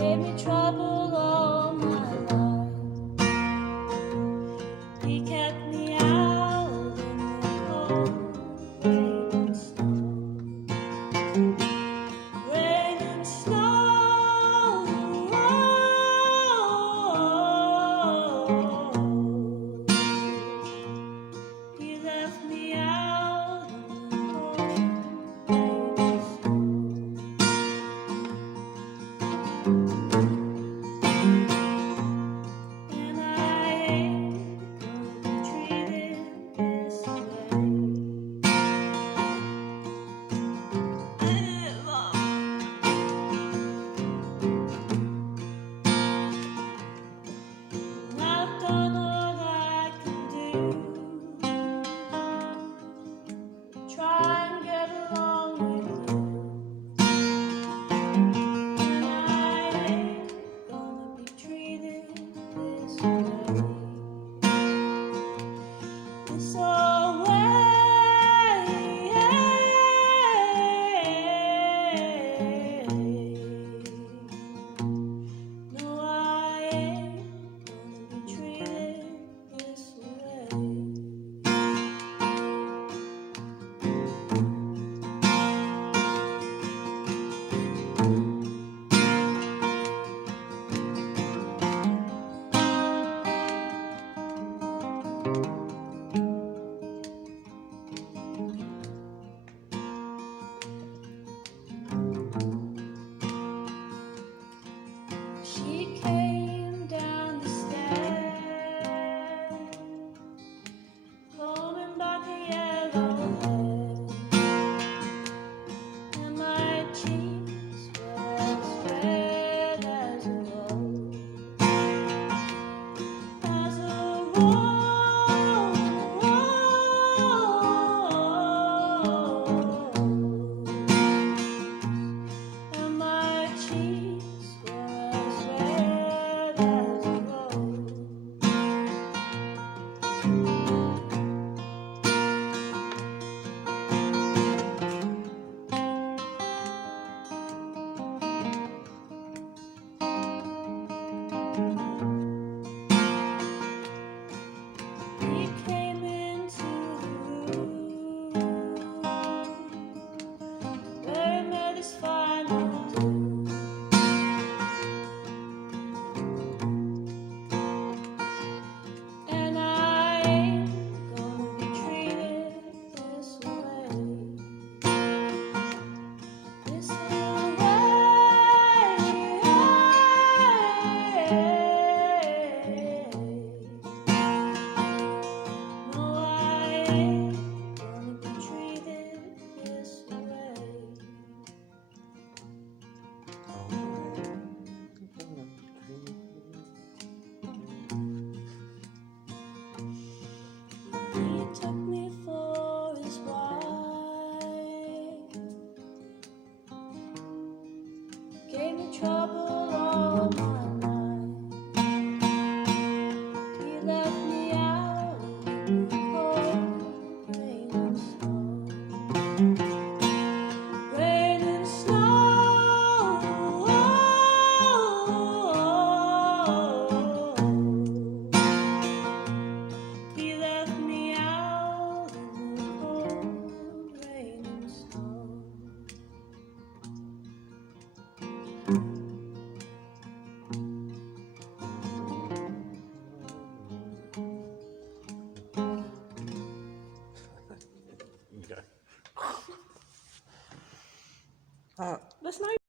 Gave me trouble all my life. He kept me out in the cold, rain and snow. Rain and snow. He left me out in the cold, rain and snow. And I ain't gonna be treated this way. I've done all I can do. Try and get along with you. And I ain't gonna be treated this way. This old way. No, I ain't gonna be treated this way. She came down the stairs, combing back her yellow hair, and my cheeks were as red as a rose, as a rose, and my cheeks were as red as a rose. He came into the room where he met his final doom. And I ain't gonna be treated this way. This is the way. No, I ain't gonna be treated this way. He took me for his wife, gave me trouble all my life. He left me out in the cold, rain and snow. Rain and snow. He left me out in the cold, rain and snow. Okay. That's not